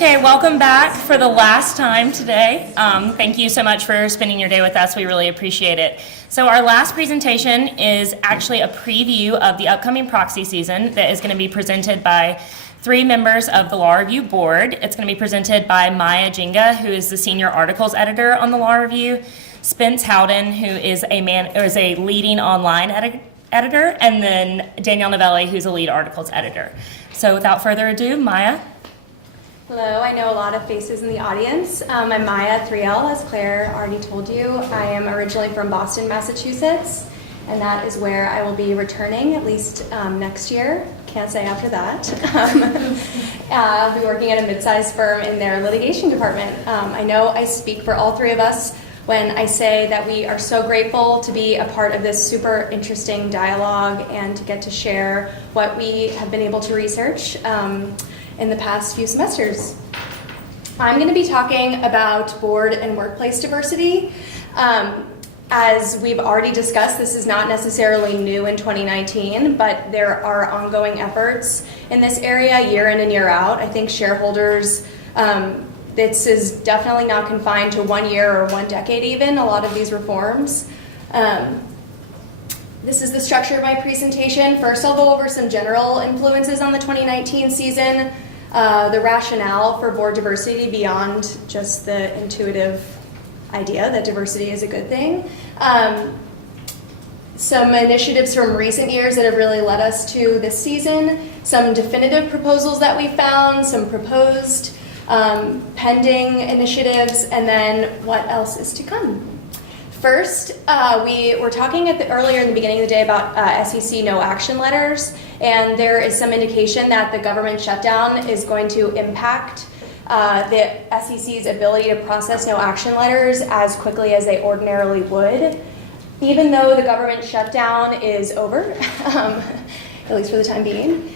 Okay, welcome back for the last time today. Thank you so much for spending your day with us. We really appreciate it. So our last presentation is actually a preview of the upcoming proxy season that is going to be presented by three members of the Law Review Board. It's going to be presented by Maya Jinga, who is the senior articles editor on the Law Review, Spence Howden, who is a leading online editor, and then Danielle Novelli, who's a lead articles editor. So without further ado, Maya. Hello, I know a lot of faces in the audience. I'm Maya 3L, as Claire already told you. I am originally from Boston, Massachusetts, and that is where I will be returning, at least next year. Can't say after that. I'll be working at a mid-sized firm in their litigation department. I know I speak for all three of us when I say that we are so grateful to be a part of this super interesting dialogue and to get to share what we have been able to research in the past few semesters. I'm going to be talking about board and workplace diversity. As we've already discussed, this is not necessarily new in 2019, but there are ongoing efforts in this area year in and year out. I think shareholders, this is definitely not confined to 1 year or 1 decade even, a lot of these reforms. This is the structure of my presentation. First, I'll go over some general influences on the 2019 season, the rationale for board diversity beyond just the intuitive idea that diversity is a good thing. Some initiatives from recent years that have really led us to this season, some definitive proposals that we found, some proposed pending initiatives, and then what else is to come. First, we were talking earlier in the beginning of the day about SEC no action letters, and there is some indication that the government shutdown is going to impact the SEC's ability to process no action letters as quickly as they ordinarily would. Even though the government shutdown is over, at least for the time being,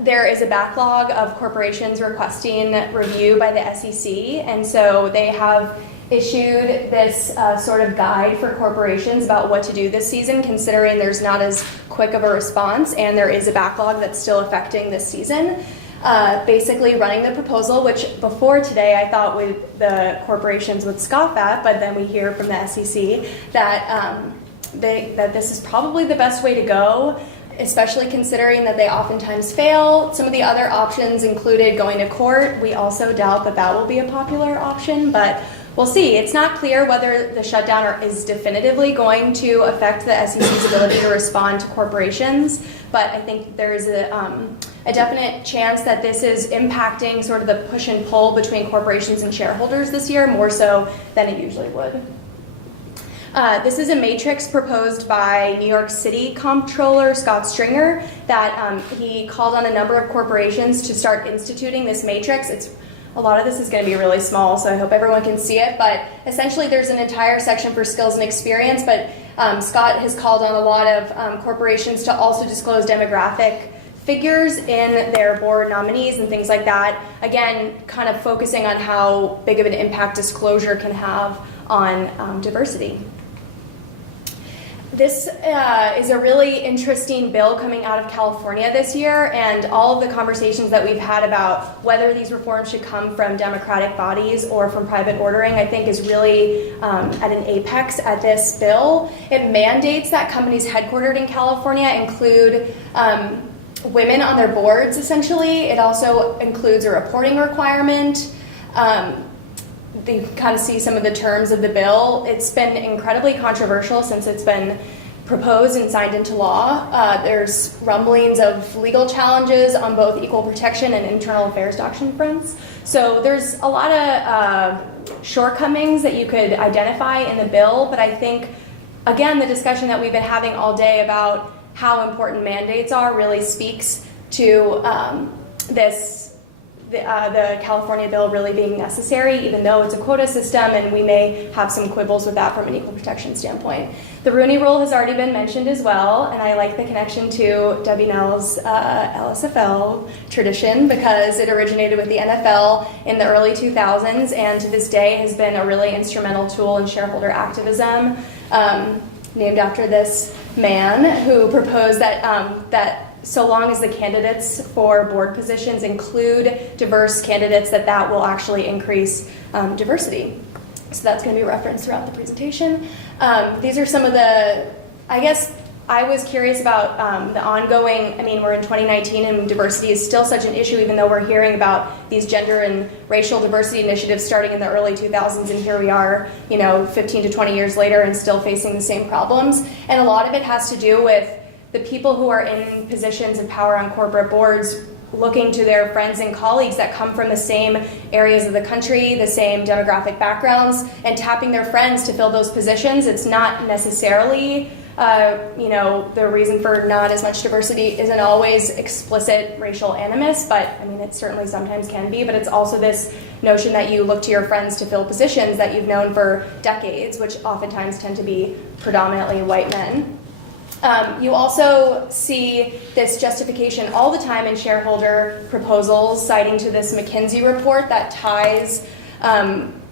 there is a backlog of corporations requesting review by the SEC, and so they have issued this sort of guide for corporations about what to do this season, considering there's not as quick of a response and there is a backlog that's still affecting this season. Basically running the proposal, which before today I thought the corporations would scoff at, but then we hear from the SEC that that this is probably the best way to go, especially considering that they oftentimes fail. Some of the other options included going to court. We also doubt that that will be a popular option, but we'll see. It's not clear whether the shutdown is definitively going to affect the SEC's ability to respond to corporations, but I think there is a definite chance that this is impacting sort of the push and pull between corporations and shareholders this year, more so than it usually would. This is a matrix proposed by New York City comptroller Scott Stringer that he called on a number of corporations to start instituting this matrix. A lot of this is going to be really small, so I hope everyone can see it, but essentially there's an entire section for skills and experience, but Scott has called on a lot of corporations to also disclose demographic figures in their board nominees and things like that. Again, kind of focusing on how big of an impact disclosure can have on diversity. This is a really interesting bill coming out of California this year, and all of the conversations that we've had about whether these reforms should come from democratic bodies or from private ordering, I think is really at an apex at this bill. It mandates that companies headquartered in California include women on their boards, essentially. It also includes a reporting requirement. You can kind of see some of the terms of the bill. It's been incredibly controversial since it's been proposed and signed into law. There's rumblings of legal challenges on both equal protection and internal affairs doctrine fronts. So there's a lot of shortcomings that you could identify in the bill, but I think, again, the discussion that we've been having all day about how important mandates are really speaks to the California bill really being necessary, even though it's a quota system, and we may have some quibbles with that from an equal protection standpoint. The Rooney Rule has already been mentioned as well, and I like the connection to Debbie Nell's LSFL tradition because it originated with the NFL in the early 2000s, and to this day has been a really instrumental tool in shareholder activism, named after this man who proposed that so long as the candidates for board positions include diverse candidates, that will actually increase diversity. So that's going to be referenced throughout the presentation. These are some of the, I guess, I was curious about the ongoing, we're in 2019 and diversity is still such an issue, even though we're hearing about these gender and racial diversity initiatives starting in the early 2000s, and here we are, 15 to 20 years later and still facing the same problems. And a lot of it has to do with the people who are in positions of power on corporate boards looking to their friends and colleagues that come from the same areas of the country, the same demographic backgrounds, and tapping their friends to fill those positions. It's not necessarily the reason for not as much diversity isn't always explicit racial animus, but it certainly sometimes can be, but it's also this notion that you look to your friends to fill positions that you've known for decades, which oftentimes tend to be predominantly white men. You also see this justification all the time in shareholder proposals, citing to this McKinsey report that ties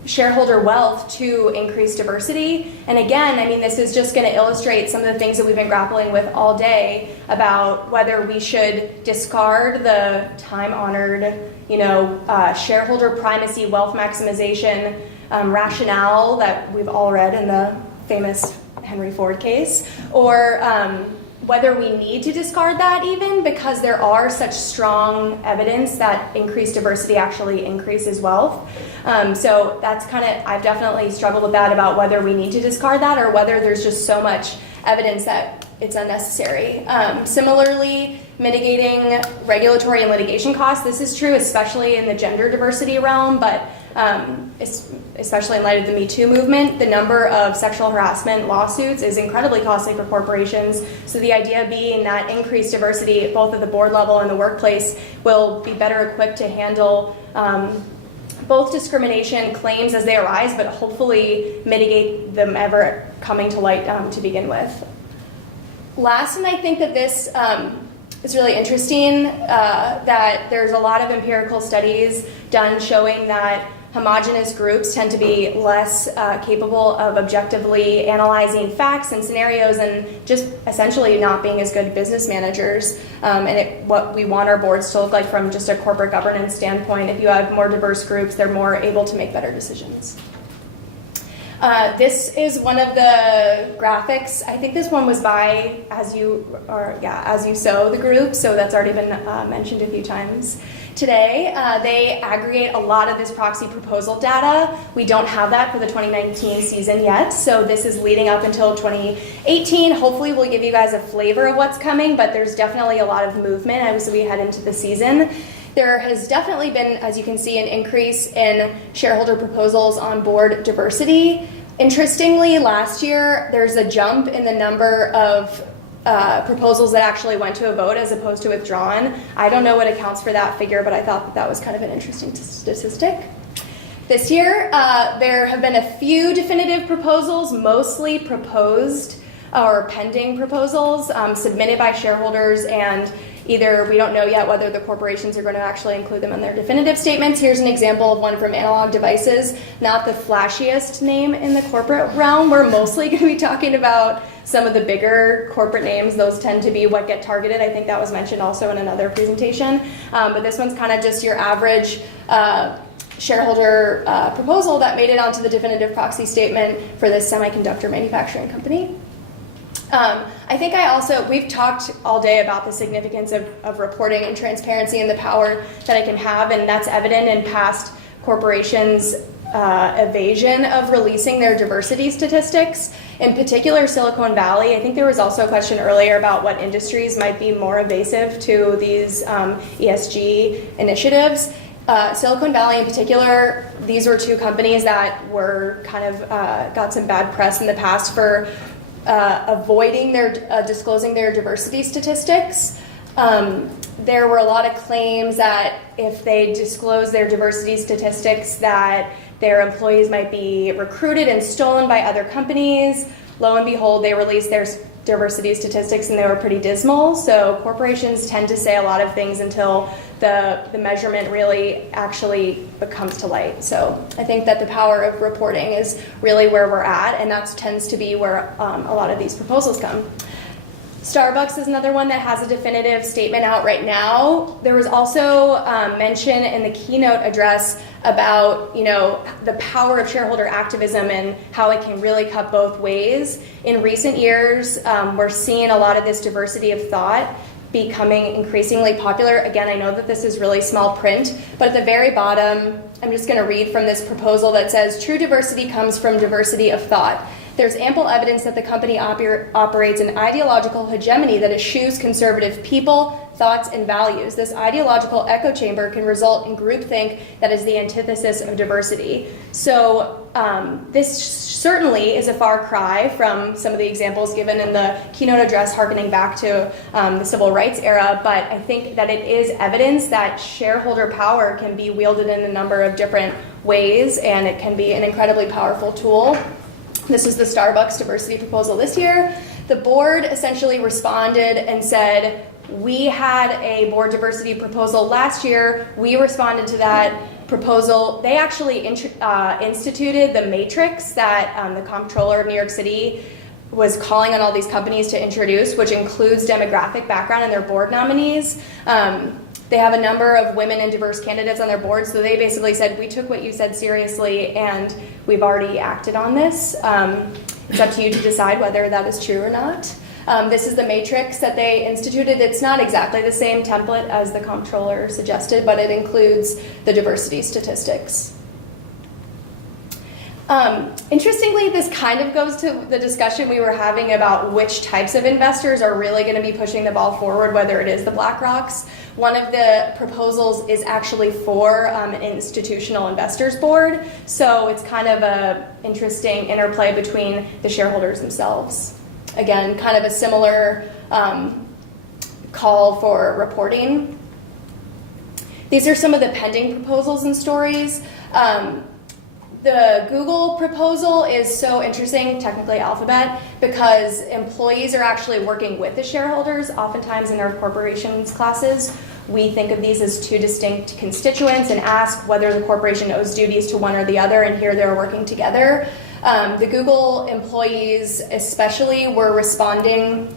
shareholder wealth to increased diversity. And again, this is just going to illustrate some of the things that we've been grappling with all day about whether we should discard the time-honored, shareholder primacy, wealth maximization rationale that we've all read in the famous Henry Ford case, or whether we need to discard that even, because there are such strong evidence that increased diversity actually increases wealth. So that's I've definitely struggled with that, about whether we need to discard that or whether there's just so much evidence that it's unnecessary. Similarly, mitigating regulatory and litigation costs. This is true especially in the gender diversity realm, but especially in light of the Me Too movement, the number of sexual harassment lawsuits is incredibly costly for corporations. So the idea being that increased diversity, both at the board level and the workplace, will be better equipped to handle both discrimination claims as they arise, but hopefully mitigate them ever coming to light to begin with. Last, and I think that this is really interesting, that there's a lot of empirical studies done showing that homogenous groups tend to be less capable of objectively analyzing facts and scenarios, and just essentially not being as good business managers. What we want our boards to look like from just a corporate governance standpoint. If you have more diverse groups, they're more able to make better decisions. This is one of the graphics. I think this one was by As You Sow, the group, so that's already been mentioned a few times today. They aggregate a lot of this proxy proposal data. We don't have that for the 2019 season yet, so this is leading up until 2018. Hopefully we'll give you guys a flavor of what's coming, but there's definitely a lot of movement as we head into the season. There has definitely been, as you can see, an increase in shareholder proposals on board diversity. Interestingly, last year, there's a jump in the number of proposals that actually went to a vote as opposed to withdrawn. I don't know what accounts for that figure, but I thought that was kind of an interesting statistic. This year, there have been a few definitive proposals, mostly proposed or pending proposals submitted by shareholders, and either we don't know yet whether the corporations are going to actually include them in their definitive statements. Here's an example of one from Analog Devices, not the flashiest name in the corporate realm. We're mostly going to be talking about some of the bigger corporate names. Those tend to be what get targeted. I think that was mentioned also in another presentation. But this one's kind of just your average shareholder proposal that made it onto the definitive proxy statement for this semiconductor manufacturing company. I think we've talked all day about the significance of reporting and transparency and the power that it can have, and that's evident in past corporations' evasion of releasing their diversity statistics. In particular, Silicon Valley. I think there was also a question earlier about what industries might be more evasive to these ESG initiatives. Silicon Valley in particular, these were two companies that were kind of got some bad press in the past for avoiding disclosing their diversity statistics. There were a lot of claims that if they disclose their diversity statistics, that their employees might be recruited and stolen by other companies. Lo and behold, they released their diversity statistics and they were pretty dismal. So corporations tend to say a lot of things until the measurement really actually comes to light. So I think that the power of reporting is really where we're at, and that tends to be where a lot of these proposals come. Starbucks is another one that has a definitive statement out right now. There was also mention in the keynote address about, the power of shareholder activism and how it can really cut both ways. In recent years, we're seeing a lot of this diversity of thought becoming increasingly popular. Again, I know that this is really small print, but at the very bottom, I'm just going to read from this proposal that says, true diversity comes from diversity of thought. There's ample evidence that the company operates an ideological hegemony that eschews conservative people, thoughts, and values. This ideological echo chamber can result in groupthink that is the antithesis of diversity. So this certainly is a far cry from some of the examples given in the keynote address, harkening back to the civil rights era, but I think that it is evidence that shareholder power can be wielded in a number of different ways, and it can be an incredibly powerful tool. This is the Starbucks diversity proposal this year. The board essentially responded and said, we had a board diversity proposal last year. We responded to that proposal. They actually instituted the matrix that the comptroller of New York City was calling on all these companies to introduce, which includes demographic background in their board nominees. They have a number of women and diverse candidates on their board, so they basically said, we took what you said seriously and we've already acted on this. It's up to you to decide whether that is true or not. This is the matrix that they instituted. It's not exactly the same template as the comptroller suggested, but it includes the diversity statistics. Interestingly, this kind of goes to the discussion we were having about which types of investors are really going to be pushing the ball forward, whether it is the BlackRocks. One of the proposals is actually for an institutional investors board, so it's kind of an interesting interplay between the shareholders themselves. Again, kind of a similar call for reporting. These are some of the pending proposals and stories. The Google proposal is so interesting, technically Alphabet, because employees are actually working with the shareholders. Oftentimes in our corporations classes, we think of these as two distinct constituents and ask whether the corporation owes duties to one or the other, and here they're working together. The Google employees especially were responding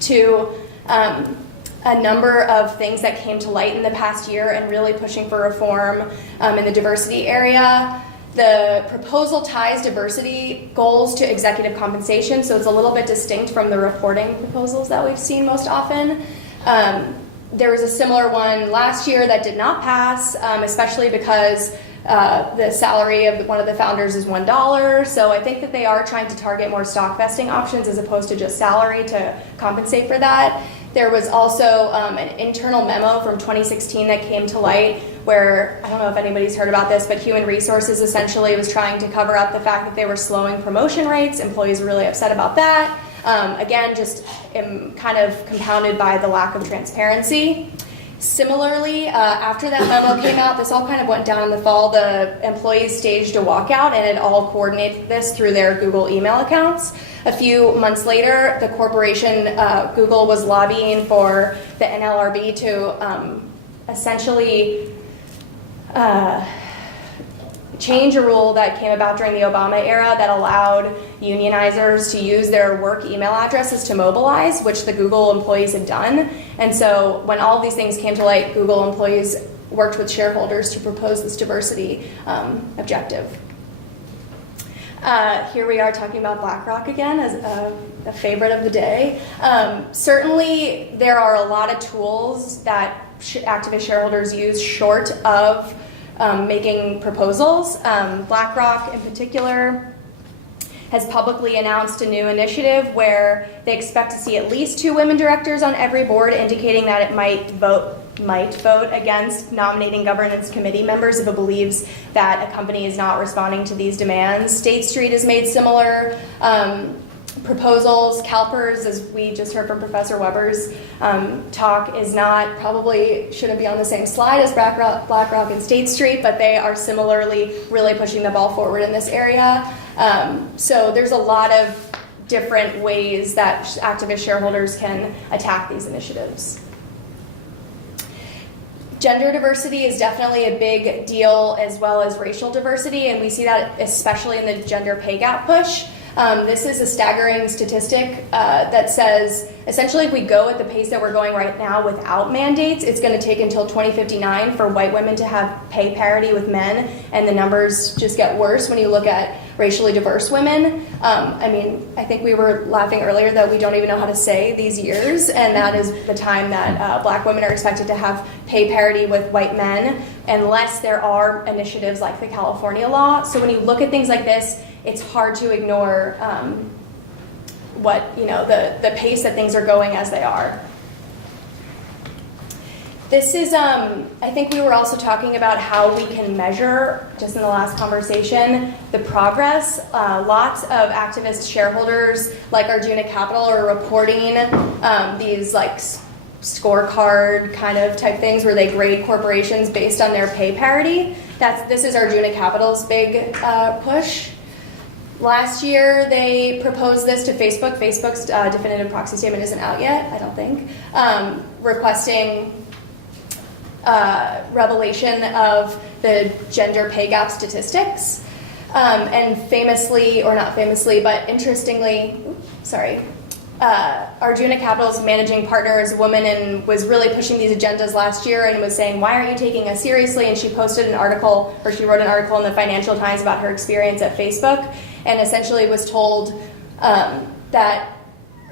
to a number of things that came to light in the past year and really pushing for reform in the diversity area. The proposal ties diversity goals to executive compensation, so it's a little bit distinct from the reporting proposals that we've seen most often. There was a similar one last year that did not pass, especially because the salary of one of the founders is $1. So I think that they are trying to target more stock vesting options as opposed to just salary to compensate for that. There was also an internal memo from 2016 that came to light where, I don't know if anybody's heard about this, but Human Resources essentially was trying to cover up the fact that they were slowing promotion rates. Employees were really upset about that. Again, just kind of compounded by the lack of transparency. Similarly, after that memo came out, this all kind of went down in the fall. The employees staged a walkout and it all coordinated this through their Google email accounts. A few months later, the corporation, Google, was lobbying for the NLRB to essentially change a rule that came about during the Obama era that allowed unionizers to use their work email addresses to mobilize, which the Google employees had done. And so when all of these things came to light, Google employees worked with shareholders to propose this diversity objective. Here we are talking about BlackRock again as a favorite of the day. Certainly there are a lot of tools that activist shareholders use short of making proposals. BlackRock in particular has publicly announced a new initiative where they expect to see at least 2 women directors on every board, indicating that it might vote against nominating governance committee members if it believes that a company is not responding to these demands. State Street has made similar proposals. CalPERS, as we just heard from Professor Weber's talk, is not, probably shouldn't be on the same slide as BlackRock and State Street, but they are similarly really pushing the ball forward in this area. So there's a lot of different ways that activist shareholders can attack these initiatives. Gender diversity is definitely a big deal, as well as racial diversity, and we see that especially in the gender pay gap push. This is a staggering statistic that says, essentially, if we go at the pace that we're going right now without mandates, it's going to take until 2059 for white women to have pay parity with men, and the numbers just get worse when you look at racially diverse women. I mean, I think we were laughing earlier that we don't even know how to say these years, and that is the time that black women are expected to have pay parity with white men, unless there are initiatives like the California law. So when you look at things like this, it's hard to ignore what, you know, the pace that things are going as they are. This is, I think we were also talking about how we can measure, just in the last conversation, the progress. Lots of activist shareholders like Arjuna Capital are reporting these like scorecard kind of type things where they grade corporations based on their pay parity. This is Arjuna Capital's big push. Last year, they proposed this to Facebook. Facebook's definitive proxy statement isn't out yet, I don't think, requesting revelation of the gender pay gap statistics. And famously, or not famously, but interestingly, Arjuna Capital's managing partner is a woman and was really pushing these agendas last year and was saying, why aren't you taking us seriously? And she posted an article, or she wrote an article in the Financial Times about her experience at Facebook, and essentially was told that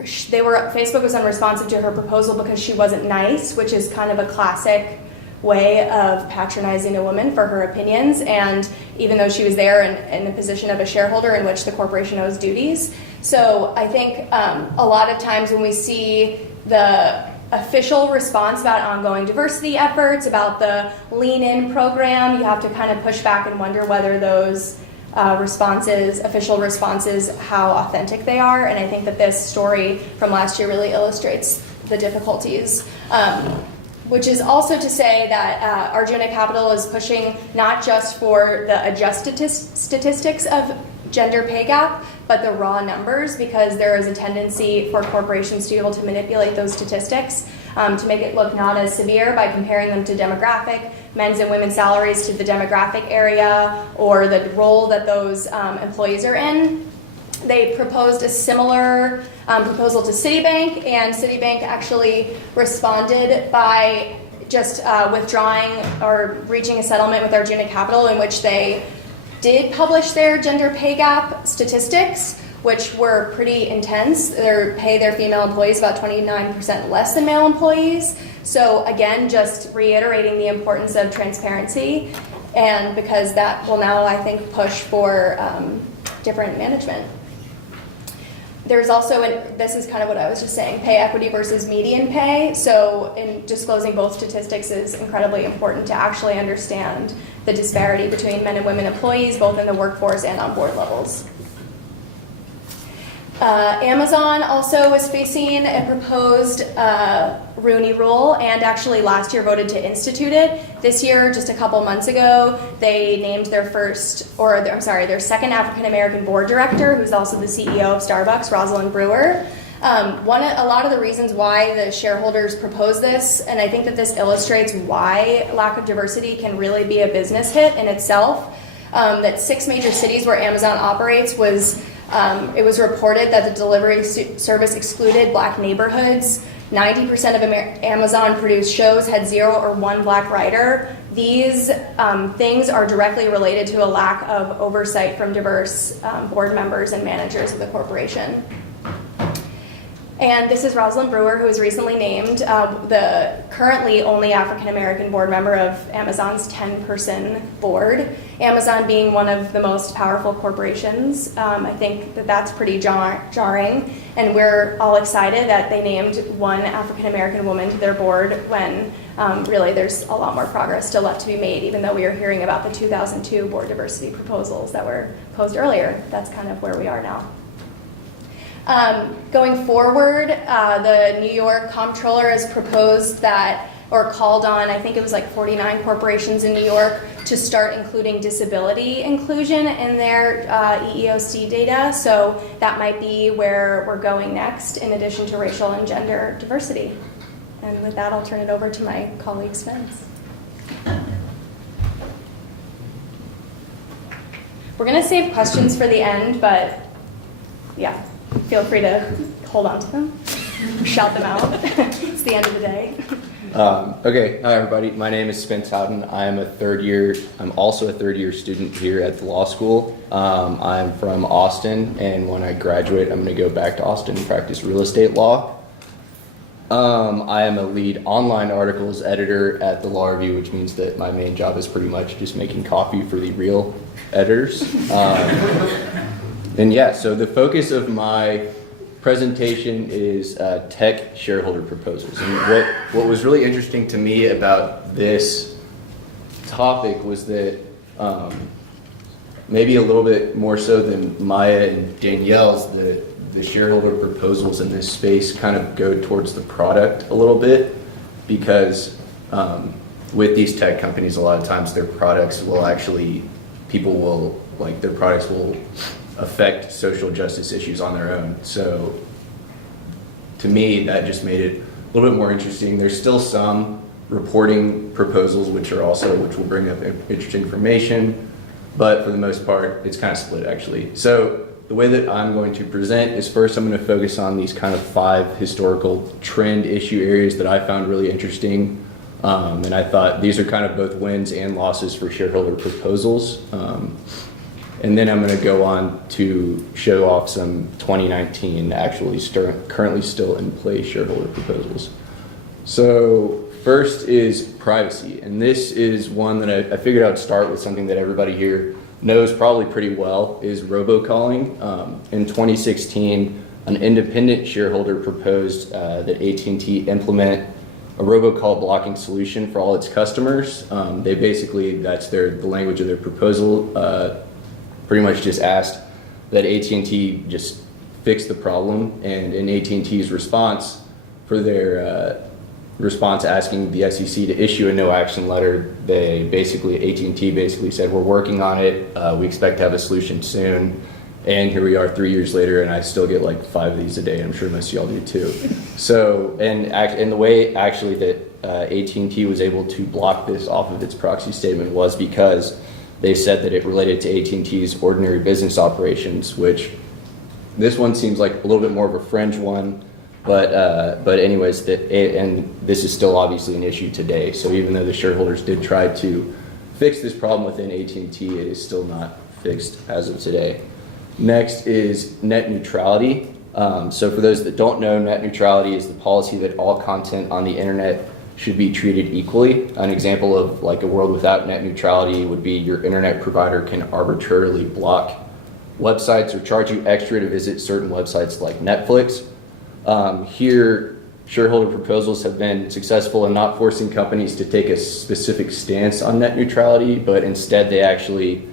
Facebook was unresponsive to her proposal because she wasn't nice, which is kind of a classic way of patronizing a woman for her opinions, and even though she was there in the position of a shareholder in which the corporation owes duties. So I think a lot of times when we see the official response about ongoing diversity efforts, about the Lean In program, you have to kind of push back and wonder whether those official responses, how authentic they are. And I think that this story from last year really illustrates the difficulties. Which is also to say that Arjuna Capital is pushing not just for the adjusted statistics of gender pay gap, but the raw numbers, because there is a tendency for corporations to be able to manipulate those statistics to make it look not as severe by comparing them to demographic, men's and women's salaries to the demographic area, or the role that those employees are in. They proposed a similar proposal to Citibank, and Citibank actually responded by just withdrawing or reaching a settlement with Arjuna Capital in which they did publish their gender pay gap statistics, which were pretty intense. They pay their female employees about 29% less than male employees. So again, just reiterating the importance of transparency, and because that will now, I think, push for different management. There's also, this is kind of what I was just saying, pay equity versus median pay. So in disclosing both statistics is incredibly important to actually understand the disparity between men and women employees, both in the workforce and on board levels. Amazon also was facing a proposed Rooney Rule, and actually last year voted to institute it. This year, just a couple months ago, they named their second African-American board director, who's also the CEO of Starbucks, Roslyn Brewer. A lot of the reasons why the shareholders proposed this, and I think that this illustrates why lack of diversity can really be a business hit in itself, that 6 major cities where Amazon operates it was reported that the delivery service excluded black neighborhoods. 90% of Amazon-produced shows had 0 or 1 black writer. These things are directly related to a lack of oversight from diverse board members and managers of the corporation. And this is Roslyn Brewer, who was recently named the currently only African-American board member of Amazon's 10-person board. Amazon being one of the most powerful corporations, I think that that's pretty jarring. And we're all excited that they named one African-American woman to their board when really there's a lot more progress still left to be made, even though we are hearing about the 2002 board diversity proposals that were posed earlier. That's kind of where we are now. Going forward, the New York comptroller has proposed that, or called on, I think it was like 49 corporations in New York to start including disability inclusion in their EEOC data. So that might be where we're going next, in addition to racial and gender diversity. And with that, I'll turn it over to my colleague Spence. We're going to save questions for the end, but yeah, feel free to hold on to them, shout them out. It's the end of the day. Okay, hi everybody. My name is Spence Houghton. I'm also a third year student here at the law school. I'm from Austin, and when I graduate, I'm going to go back to Austin and practice real estate law. I am a lead online articles editor at the Law Review, which means that my main job is pretty much just making copy for the real editors. And yeah, so the focus of my presentation is tech shareholder proposals. And what was really interesting to me about this topic was that maybe a little bit more so than Maya and Danielle's, the shareholder proposals in this space kind of go towards the product a little bit, because with these tech companies, a lot of times their products will actually, their products will affect social justice issues on their own. So to me, that just made it a little bit more interesting. There's still some reporting proposals which will bring up interesting information, but for the most part, it's kind of split actually. So the way that I'm going to present is, first I'm going to focus on these kind of 5 historical trend issue areas that I found really interesting. And I thought these are kind of both wins and losses for shareholder proposals. And then I'm going to go on to show off some 2019 currently still in play shareholder proposals. So first is privacy. And this is one that I figured I would start with something that everybody here knows probably pretty well, is robocalling. In 2016, an independent shareholder proposed that AT&T implement a robocall blocking solution for all its customers. They basically, the language of their proposal, pretty much just asked that AT&T just fix the problem. And in AT&T's response, for their response asking the SEC to issue a no action letter, AT&T basically said, we're working on it, we expect to have a solution soon. And here we are 3 years later, and I still get like 5 of these a day. I'm sure most of y'all do too. So, and the way actually that AT&T was able to block this off of its proxy statement was because they said that it related to AT&T's ordinary business operations, which this one seems like a little bit more of a fringe one, but anyways, and this is still obviously an issue today. So even though the shareholders did try to fix this problem within AT&T, it is still not fixed as of today. Next is net neutrality. So for those that don't know, net neutrality is the policy that all content on the internet should be treated equally. An example of like a world without net neutrality would be your internet provider can arbitrarily block websites or charge you extra to visit certain websites like Netflix. Here, shareholder proposals have been successful in not forcing companies to take a specific stance on net neutrality, but instead they actually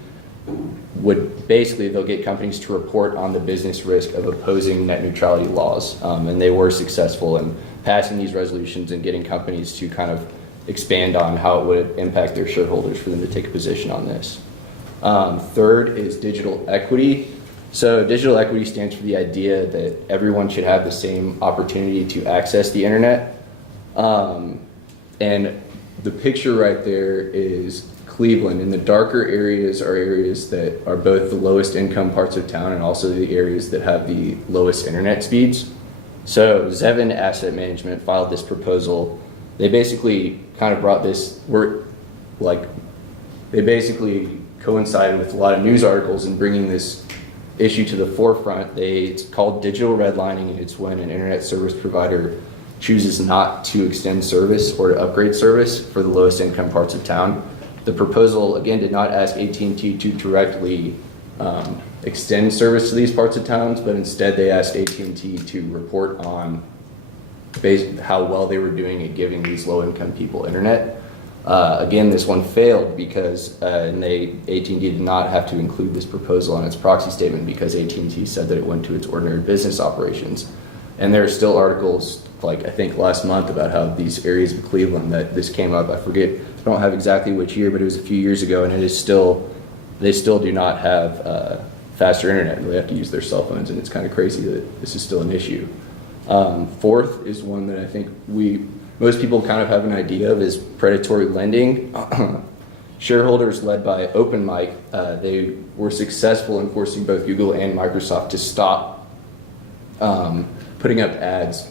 they'll get companies to report on the business risk of opposing net neutrality laws. And they were successful in passing these resolutions and getting companies to kind of expand on how it would impact their shareholders for them to take a position on this. Third is digital equity. So digital equity stands for the idea that everyone should have the same opportunity to access the internet. And the picture right there is Cleveland, and the darker areas are areas that are both the lowest income parts of town and also the areas that have the lowest internet speeds. So Zevin Asset Management filed this proposal. They basically kind of brought this, they basically coincided with a lot of news articles in bringing this issue to the forefront. It's called digital redlining, and it's when an internet service provider chooses not to extend service or to upgrade service for the lowest income parts of town. The proposal, again, did not ask AT&T to directly extend service to these parts of towns, but instead they asked AT&T to report on how well they were doing at giving these low-income people internet. Again, this one failed because AT&T did not have to include this proposal on its proxy statement because AT&T said that it went to its ordinary business operations. And there are still articles, like I think last month, about how these areas of Cleveland that this came up. I don't have exactly which year, but it was a few years ago, and they still do not have faster internet. They have to use their cell phones, and it's kind of crazy that this is still an issue. Fourth is one that I think most people kind of have an idea of, is predatory lending. Shareholders led by OpenMic, they were successful in forcing both Google and Microsoft to stop putting up ads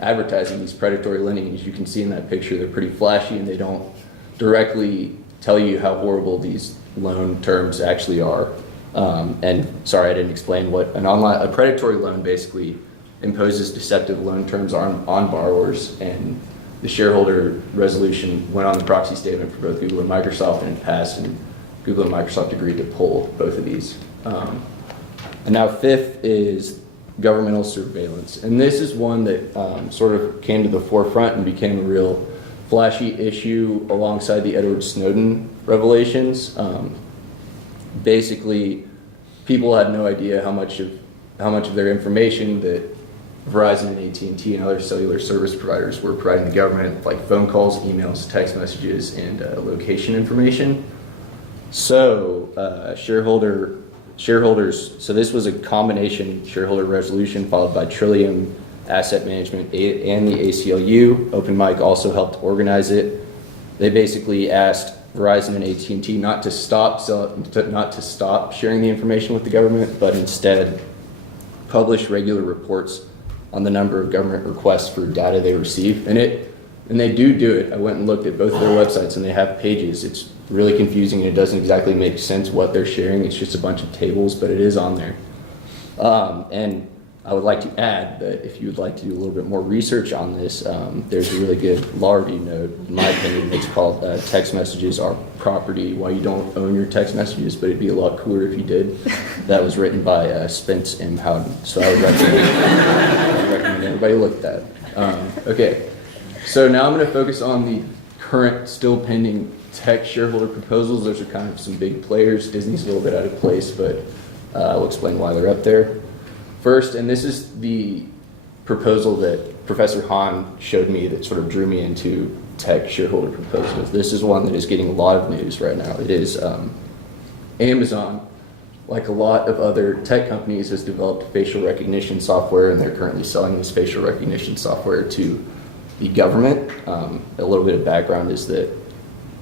advertising these predatory lending. As you can see in that picture, they're pretty flashy and they don't directly tell you how horrible these loan terms actually are. And sorry, I didn't explain what a predatory loan basically imposes deceptive loan terms on borrowers, and the shareholder resolution went on the proxy statement for both Google and Microsoft, and it passed, and Google and Microsoft agreed to pull both of these. And now fifth is governmental surveillance. And this is one that sort of came to the forefront and became a real flashy issue alongside the Edward Snowden revelations. Basically, people had no idea how much of their information that Verizon and AT&T and other cellular service providers were providing the government, like phone calls, emails, text messages, and location information. So shareholders, so this was a combination shareholder resolution followed by Trillium Asset Management and the ACLU. Open Mic also helped organize it. They basically asked Verizon and AT&T not to stop sharing the information with the government, but instead publish regular reports on the number of government requests for data they receive. And they do it. I went and looked at both of their websites and they have pages. It's really confusing and it doesn't exactly make sense what they're sharing. It's just a bunch of tables, but it is on there. And I would like to add that if you would like to do a little bit more research on this, there's a really good law review note, in my opinion. It's called Text Messages Are Property, Why You Don't Own Your Text Messages, but it'd be a lot cooler if you did. That was written by Spence M. Howden, so I would recommend everybody look at that. Okay, so now I'm going to focus on the current, still pending tech shareholder proposals. Those are kind of some big players. Disney's a little bit out of place, but I'll explain why they're up there. First, and this is the proposal that Professor Hahn showed me that sort of drew me into tech shareholder proposals. This is one that is getting a lot of news right now. It is Amazon, like a lot of other tech companies, has developed facial recognition software, and they're currently selling this facial recognition software to the government. A little bit of background is that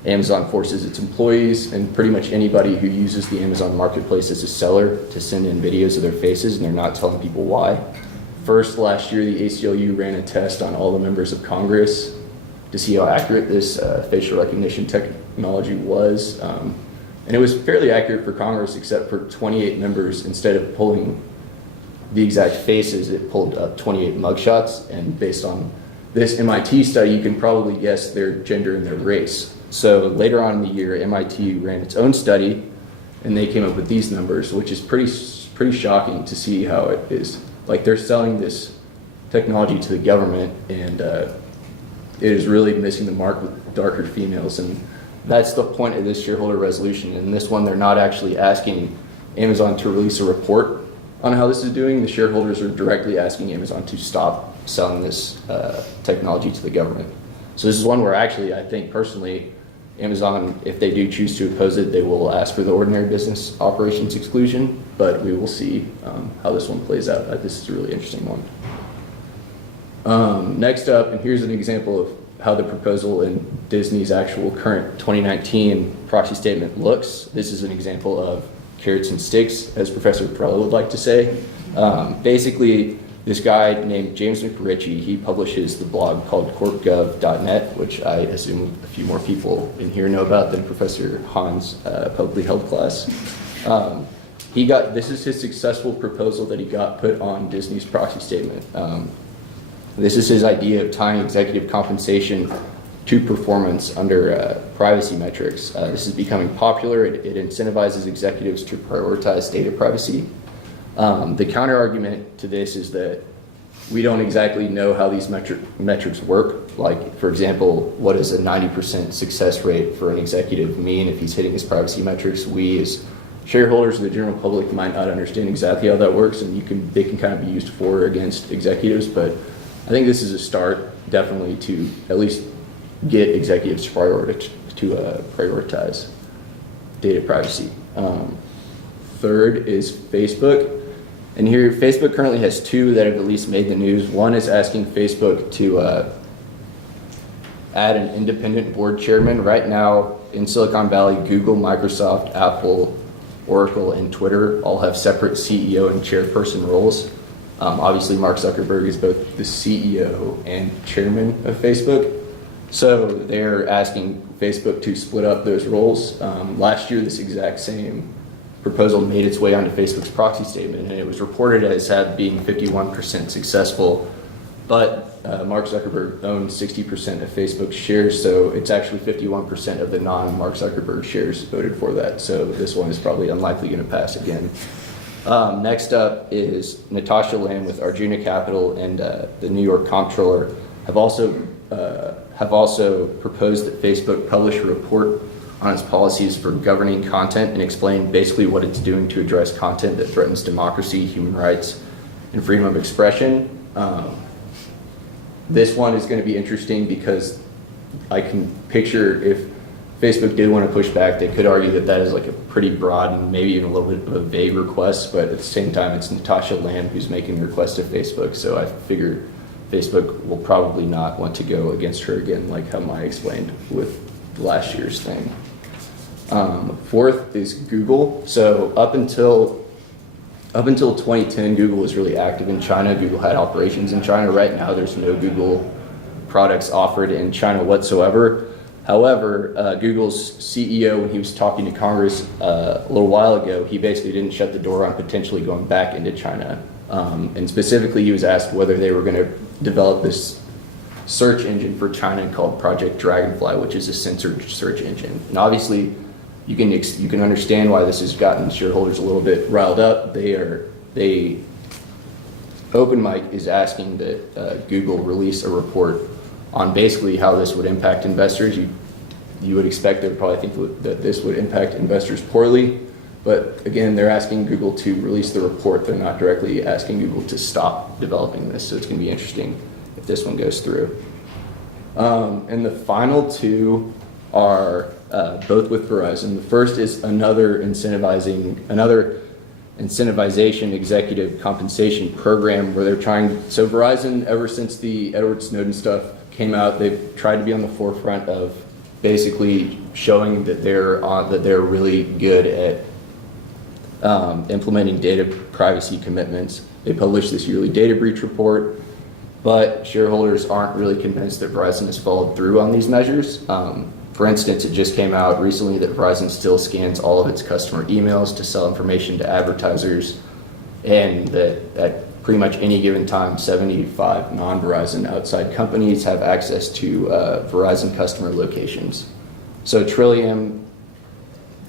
Amazon forces its employees and pretty much anybody who uses the Amazon marketplace as a seller to send in videos of their faces, and they're not telling people why. First, last year, the ACLU ran a test on all the members of Congress to see how accurate this facial recognition technology was. And it was fairly accurate for Congress, except for 28 members. Instead of pulling the exact faces, it pulled up 28 mugshots. And based on this MIT study, you can probably guess their gender and their race. So later on in the year, MIT ran its own study, and they came up with these numbers, which is pretty shocking to see how it is. Like, they're selling this technology to the government, and it is really missing the mark with darker females. And that's the point of this shareholder resolution. In this one, they're not actually asking Amazon to release a report on how this is doing. The shareholders are directly asking Amazon to stop selling this technology to the government. So this is one where actually, I think personally, Amazon, if they do choose to oppose it, they will ask for the ordinary business operations exclusion, but we will see how this one plays out. This is a really interesting one. Next up, and here's an example of how the proposal in Disney's actual current 2019 proxy statement looks. This is an example of carrots and sticks, as Professor Perella would like to say. Basically, this guy named James McRitchie, he publishes the blog called corpgov.net, which I assume a few more people in here know about than Professor Hahn's publicly held class. This is his successful proposal that he got put on Disney's proxy statement. This is his idea of tying executive compensation to performance under privacy metrics. This is becoming popular. It incentivizes executives to prioritize data privacy. The counter argument to this is that we don't exactly know how these metrics work. Like, for example, what does a 90% success rate for an executive mean if he's hitting his privacy metrics? We as shareholders, the general public, might not understand exactly how that works, and they can kind of be used for or against executives. But I think this is a start, definitely, to at least get executives to prioritize data privacy. Third is Facebook. And here, Facebook currently has two that have at least made the news. One is asking Facebook to add an independent board chairman. Right now, in Silicon Valley, Google, Microsoft, Apple, Oracle, and Twitter all have separate CEO and chairperson roles. Obviously, Mark Zuckerberg is both the CEO and chairman of Facebook. So they're asking Facebook to split up those roles. Last year, this exact same proposal made its way onto Facebook's proxy statement, and it was reported as being 51% successful. But Mark Zuckerberg owns 60% of Facebook's shares, so it's actually 51% of the non-Mark Zuckerberg shares voted for that. So this one is probably unlikely going to pass again. Next up is Natasha Lamb with Arjuna Capital and the New York comptroller have also proposed that Facebook publish a report on its policies for governing content and explain basically what it's doing to address content that threatens democracy, human rights, and freedom of expression. This one is going to be interesting because I can picture if Facebook did want to push back, they could argue that that is like a pretty broad and maybe even a little bit of a vague request, but at the same time, it's Natasha Lamb who's making the request to Facebook, so I figure Facebook will probably not want to go against her again, like how Maya explained with last year's thing. Fourth is Google. So up until 2010, Google was really active in China. Google had operations in China. Right now, there's no Google products offered in China whatsoever. However, Google's CEO, when he was talking to Congress a little while ago, he basically didn't shut the door on potentially going back into China. And specifically, he was asked whether they were going to develop this search engine for China called Project Dragonfly, which is a censored search engine. And obviously, you can understand why this has gotten shareholders a little bit riled up. Open Mic is asking that Google release a report on basically how this would impact investors. You would expect they would probably think that this would impact investors poorly, but again, they're asking Google to release the report. They're not directly asking Google to stop developing this, so it's going to be interesting if this one goes through. And the final two are both with Verizon. The first is another incentivization executive compensation program where they're trying. So Verizon, ever since the Edward Snowden stuff came out, they've tried to be on the forefront of basically showing that they're really good at implementing data privacy commitments. They published this yearly data breach report, but shareholders aren't really convinced that Verizon has followed through on these measures. For instance, it just came out recently that Verizon still scans all of its customer emails to sell information to advertisers, and that at pretty much any given time, 75 non-Verizon outside companies have access to Verizon customer locations. So Trillium,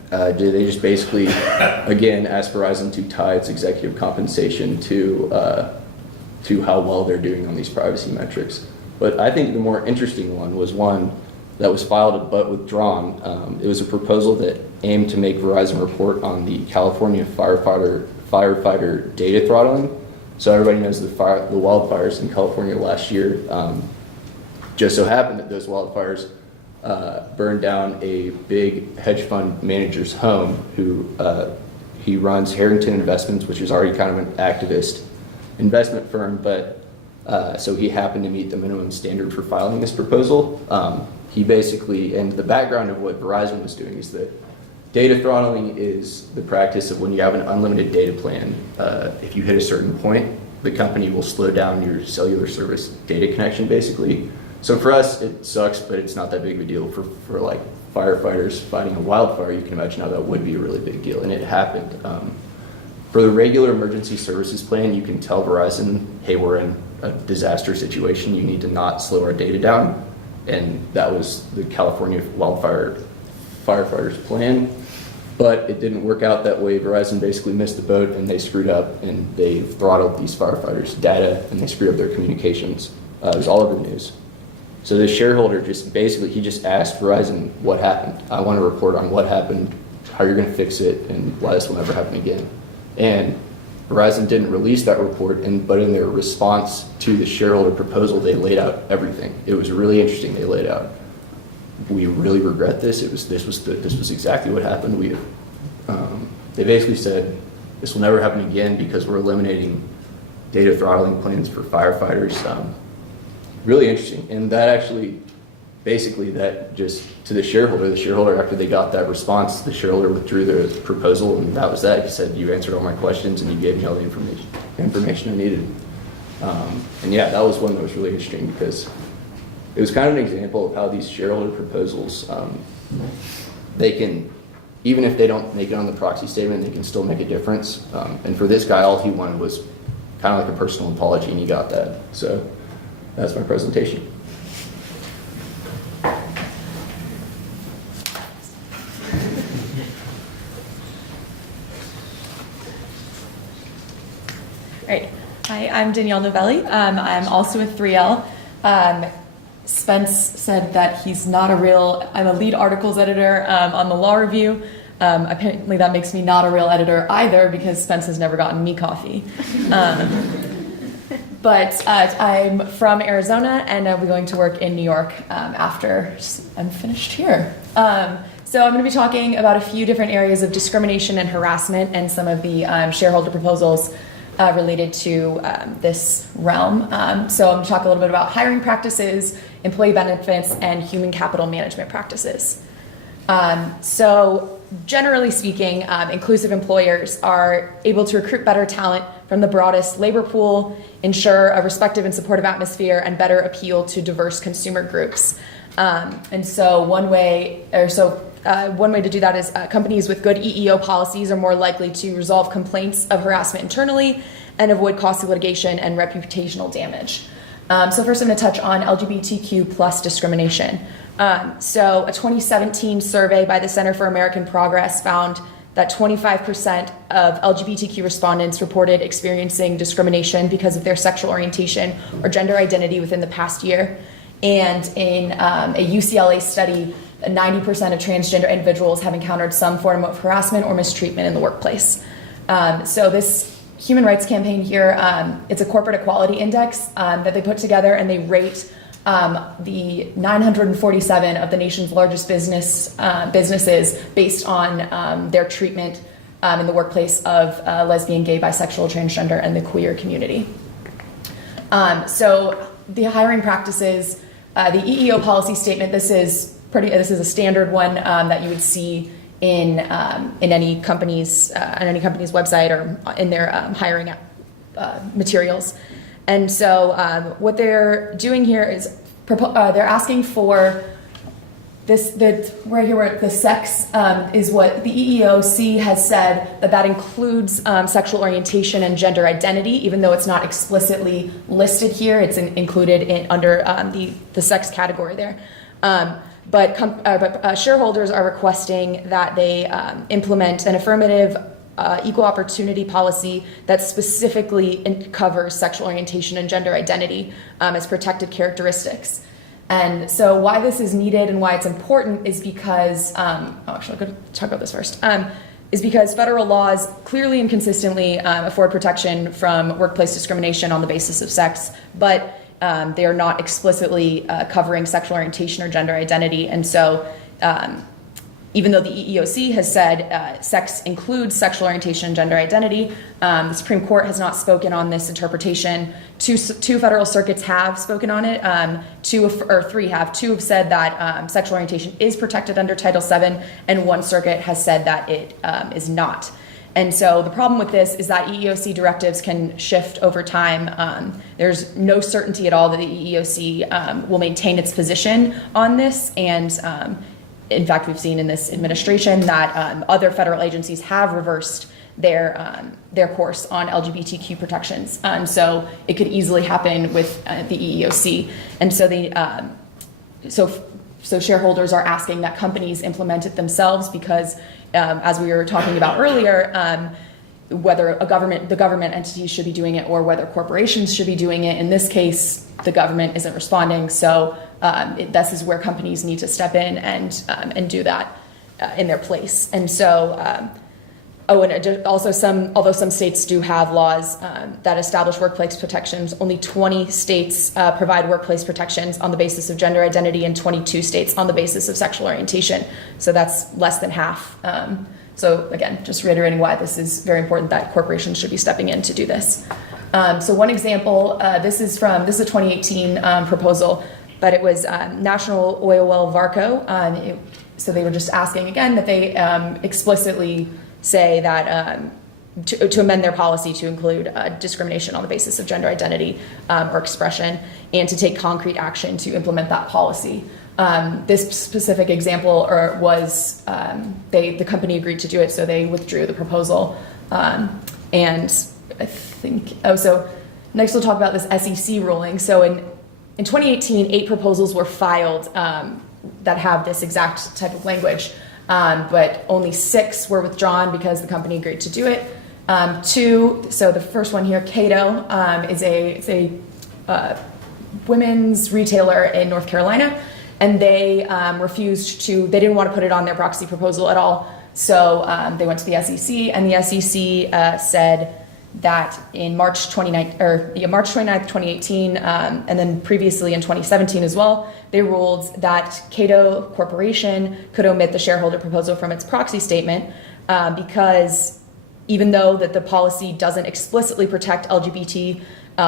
they just basically, again, ask Verizon to tie its executive compensation to how well they're doing on these privacy metrics. But I think the more interesting one was one that was filed but withdrawn. It was a proposal that aimed to make Verizon report on the California firefighter data throttling. So everybody knows the wildfires in California last year. Just so happened that those wildfires burned down a big hedge fund manager's home who he runs Harrington Investments, which is already kind of an activist investment firm, but so he happened to meet the minimum standard for filing this proposal. He basically, and the background of what Verizon was doing is that data throttling is the practice of when you have an unlimited data plan. If you hit a certain point, the company will slow down your cellular service data connection, basically. So for us, it sucks, but it's not that big of a deal. For like firefighters fighting a wildfire, you can imagine how that would be a really big deal, and it happened. For the regular emergency services plan, you can tell Verizon, hey, we're in a disaster situation, you need to not slow our data down. And that was the California firefighters plan. But it didn't work out that way. Verizon basically missed the boat and they screwed up and they throttled these firefighters' data and they screwed up their communications. It was all over the news. So the shareholder he just asked Verizon what happened. I want to report on what happened, how you're going to fix it, and why this will never happen again. And Verizon didn't release that report, but in their response to the shareholder proposal, they laid out everything. It was really interesting. They laid out, we really regret this. This was exactly what happened. They basically said this will never happen again because we're eliminating data throttling plans for firefighters. Really interesting, and that actually, basically, that just to the shareholder after they got that response, the shareholder withdrew their proposal, and that was that. He said, "You answered all my questions and you gave me all the information." information I needed. And yeah, that was one that was really interesting because it was kind of an example of how these shareholder proposals, they can, even if they don't make it on the proxy statement, they can still make a difference. And for this guy, all he wanted was kind of like a personal apology, and he got that. So that's my presentation. Great. Hi, I'm Danielle Novelli. I'm also with 3L. Spence said that he's not I'm a lead articles editor on the Law Review. Apparently that makes me not a real editor either because Spence has never gotten me coffee. But I'm from Arizona and I'll be going to work in New York after I'm finished here. So I'm going to be talking about a few different areas of discrimination and harassment and some of the shareholder proposals related to this realm. So I'm going to talk a little bit about hiring practices, employee benefits, and human capital management practices. So generally speaking, inclusive employers are able to recruit better talent from the broadest labor pool, ensure a respectful and supportive atmosphere, and better appeal to diverse consumer groups. And so one way to do that is companies with good EEO policies are more likely to resolve complaints of harassment internally and avoid costly litigation and reputational damage. So first I'm going to touch on LGBTQ plus discrimination. So a 2017 survey by the Center for American Progress found that 25% of LGBTQ respondents reported experiencing discrimination because of their sexual orientation or gender identity within the past year. And in a UCLA study, 90% of transgender individuals have encountered some form of harassment or mistreatment in the workplace. So this human rights campaign here, it's a corporate equality index that they put together, and they rate the 947 of the nation's largest businesses based on their treatment in the workplace of lesbian, gay, bisexual, transgender, and the queer community. So the hiring practices, the EEO policy statement, this is a standard one that you would see in any company's website or in their hiring materials. And so what they're doing here is they're asking for this. Right here, where the sex is what the EEOC has said that includes sexual orientation and gender identity, even though it's not explicitly listed here. It's included under the sex category there. But shareholders are requesting that they implement an affirmative equal opportunity policy that specifically covers sexual orientation and gender identity as protected characteristics. And so why this is needed and why it's important is because, actually, I'm going to talk about this first, is because federal laws clearly and consistently afford protection from workplace discrimination on the basis of sex, but they are not explicitly covering sexual orientation or gender identity. And so even though the EEOC has said sex includes sexual orientation and gender identity, the Supreme Court has not spoken on this interpretation. Two federal circuits have spoken on it. Three have. Two have said that sexual orientation is protected under Title VII, and one circuit has said that it is not. And so the problem with this is that EEOC directives can shift over time. There's no certainty at all that the EEOC will maintain its position on this. And in fact, we've seen in this administration that other federal agencies have reversed their course on LGBTQ protections. So it could easily happen with the EEOC. And so so shareholders are asking that companies implement it themselves because, as we were talking about earlier, whether the government entities should be doing it or whether corporations should be doing it. In this case, the government isn't responding. So this is where companies need to step in and do that in their place. And so, although some states do have laws that establish workplace protections, only 20 states provide workplace protections on the basis of gender identity and 22 states on the basis of sexual orientation. So that's less than half. So again, just reiterating why this is very important that corporations should be stepping in to do this. So one example, this is a 2018 proposal, but it was National Oilwell Varco. So they were just asking again that they explicitly say that to amend their policy to include discrimination on the basis of gender identity or expression, and to take concrete action to implement that policy. This specific example was the company agreed to do it, so they withdrew the proposal. And I think, so next we'll talk about this SEC ruling. So in 2018, 8 proposals were filed that have this exact type of language, but only 6 were withdrawn because the company agreed to do it. 2, so the first one here, Cato, is a women's retailer in North Carolina, and they they didn't want to put it on their proxy proposal at all. So they went to the SEC, and the SEC said that in March 29th, 2018, and then previously in 2017 as well, they ruled that Cato Corporation could omit the shareholder proposal from its proxy statement because even though that the policy doesn't explicitly protect LGBT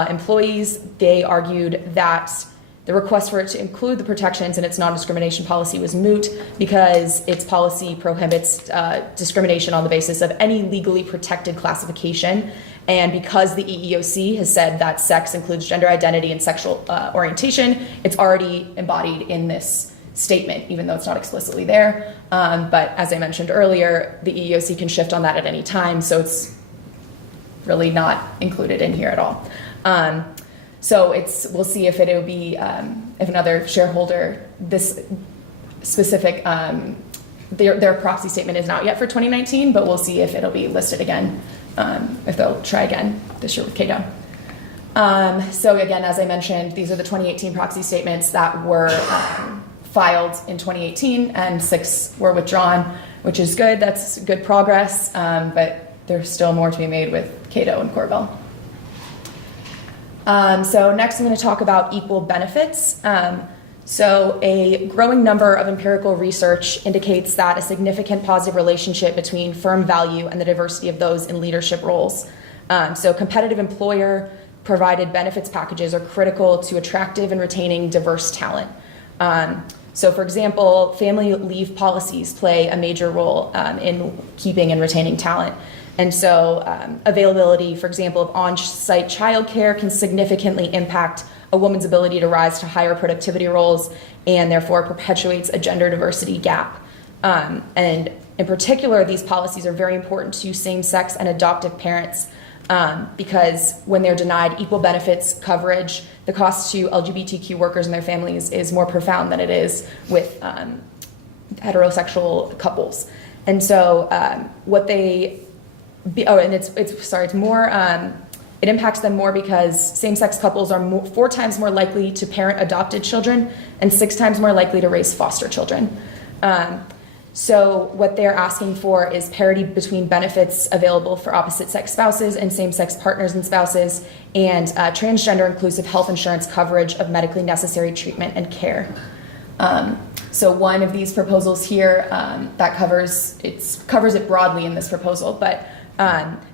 employees, they argued that the request for it to include the protections in its non-discrimination policy was moot because its policy prohibits discrimination on the basis of any legally protected classification. And because the EEOC has said that sex includes gender identity and sexual orientation, it's already embodied in this statement, even though it's not explicitly there. But as I mentioned earlier, the EEOC can shift on that at any time, so it's really not included in here at all. So we'll see if it'll be, if another shareholder, this specific, their proxy statement is not yet for 2019, but we'll see if it'll be listed again, if they'll try again this year with Cato. So again, as I mentioned, these are the 2018 proxy statements that were filed in 2018, and 6 were withdrawn, which is good. That's good progress, but there's still more to be made with Cato and Corvell. So next I'm going to talk about equal benefits. So a growing number of empirical research indicates that a significant positive relationship between firm value and the diversity of those in leadership roles. So competitive employer provided benefits packages are critical to attractive and retaining diverse talent. So for example, family leave policies play a major role in keeping and retaining talent. And so availability, for example, of on-site childcare can significantly impact a woman's ability to rise to higher productivity roles and therefore perpetuates a gender diversity gap. And in particular, these policies are very important to same-sex and adoptive parents because when they're denied equal benefits coverage, the cost to LGBTQ workers and their families is more profound than it is with heterosexual couples. And so it's more, it impacts them more because same-sex couples are 4 times more likely to parent adopted children and 6 times more likely to raise foster children. So what they're asking for is parity between benefits available for opposite-sex spouses and same-sex partners and spouses, and transgender inclusive health insurance coverage of medically necessary treatment and care. So one of these proposals here that covers it broadly in this proposal, but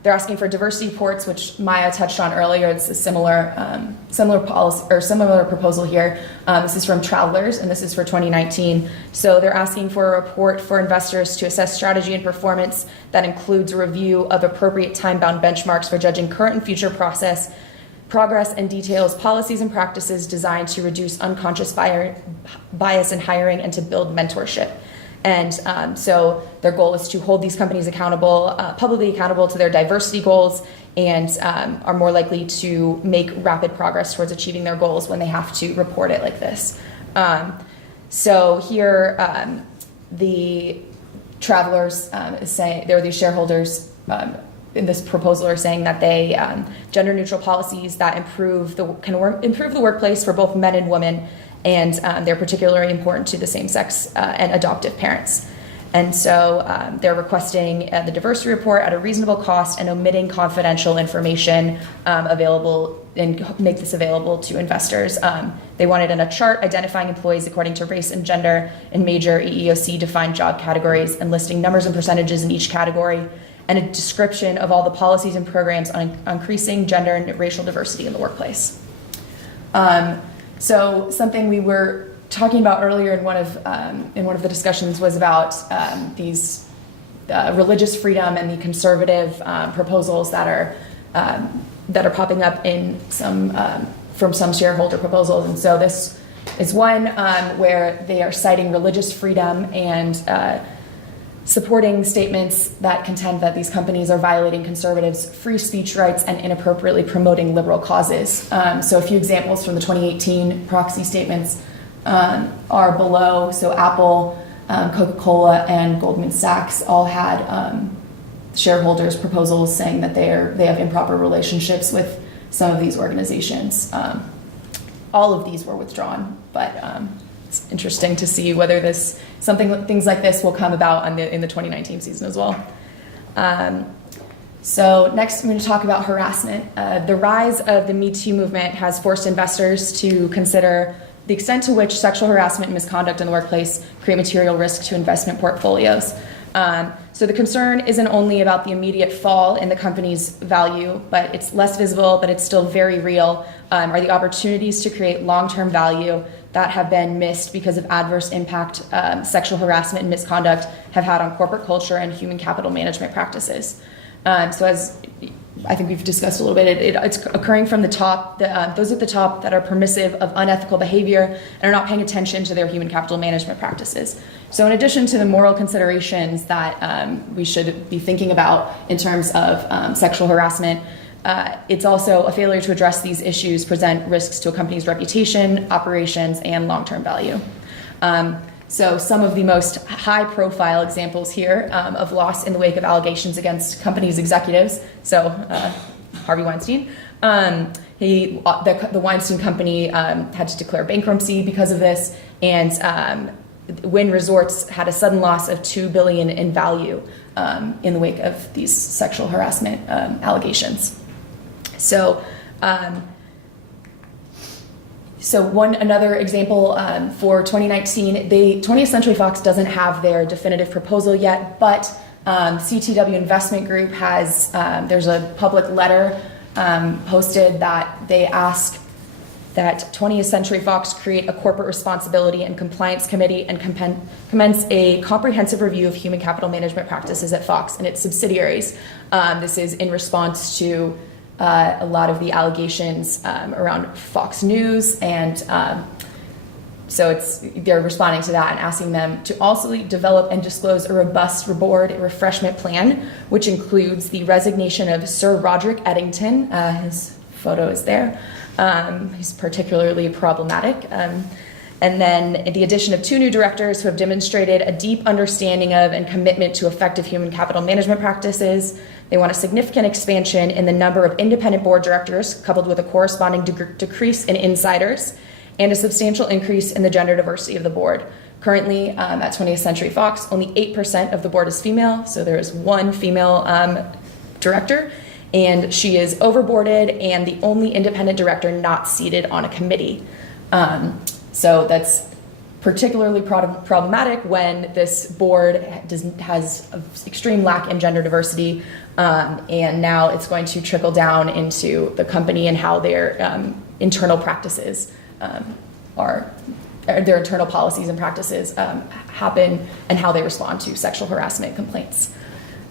they're asking for diversity reports, which Maya touched on earlier. It's a similar policy or similar proposal here. This is from Travelers, and this is for 2019. So they're asking for a report for investors to assess strategy and performance that includes a review of appropriate time-bound benchmarks for judging current and future progress, and details policies and practices designed to reduce unconscious bias in hiring and to build mentorship. And so their goal is to hold these companies accountable, publicly accountable to their diversity goals, and are more likely to make rapid progress towards achieving their goals when they have to report it like this. So here, the Travelers is saying, there are these shareholders in this proposal are saying that they gender-neutral policies that can improve the workplace for both men and women, and they're particularly important to the same-sex and adoptive parents. And so they're requesting the diversity report at a reasonable cost and omitting confidential information available and make this available to investors. They wanted in a chart identifying employees according to race and gender in major EEOC-defined job categories and listing numbers and percentages in each category, and a description of all the policies and programs on increasing gender and racial diversity in the workplace. So something we were talking about earlier in one of the discussions was about these religious freedom and the conservative proposals that are popping up in from some shareholder proposals. And so this is one where they are citing religious freedom and supporting statements that contend that these companies are violating conservatives' free speech rights and inappropriately promoting liberal causes. So a few examples from the 2018 Proxy statements are below. So Apple, Coca-Cola, and Goldman Sachs all had shareholders' proposals saying that they have improper relationships with some of these organizations. All of these were withdrawn, but it's interesting to see whether things like this will come about in the 2019 season as well. So next I'm going to talk about harassment. The rise of the Me Too movement has forced investors to consider the extent to which sexual harassment and misconduct in the workplace create material risk to investment portfolios. So the concern isn't only about the immediate fall in the company's value, but it's less visible, but it's still very real, are the opportunities to create long-term value that have been missed because of adverse impact sexual harassment and misconduct have had on corporate culture and human capital management practices. So as I think we've discussed a little bit, it's occurring from the top. Those at the top that are permissive of unethical behavior and are not paying attention to their human capital management practices. So in addition to the moral considerations that we should be thinking about in terms of sexual harassment, it's also a failure to address these issues present risks to a company's reputation, operations, and long-term value. So some of the most high-profile examples here of loss in the wake of allegations against companies' executives. So Harvey Weinstein, the Weinstein Company had to declare bankruptcy because of this, and Wynn Resorts had a sudden loss of $2 billion in value in the wake of these sexual harassment allegations. So. Another example for 2019, 20th Century Fox doesn't have their definitive proposal yet, but CTW Investment Group has, there's a public letter posted that they ask that 20th Century Fox create a corporate responsibility and compliance committee and commence a comprehensive review of human capital management practices at Fox and its subsidiaries. This is in response to a lot of the allegations around Fox News, and so they're responding to that and asking them to also develop and disclose a robust board refreshment plan, which includes the resignation of Sir Roderick Eddington. His photo is there. He's particularly problematic. And then the addition of 2 new directors who have demonstrated a deep understanding of and commitment to effective human capital management practices. They want a significant expansion in the number of independent board directors, coupled with a corresponding decrease in insiders, and a substantial increase in the gender diversity of the board. Currently, at 20th Century Fox, only 8% of the board is female, so there is 1 female director, and she is overboarded and the only independent director not seated on a committee. So that's particularly problematic when this board has an extreme lack in gender diversity, and now it's going to trickle down into the company and how their internal practices their internal policies and practices happen and how they respond to sexual harassment complaints.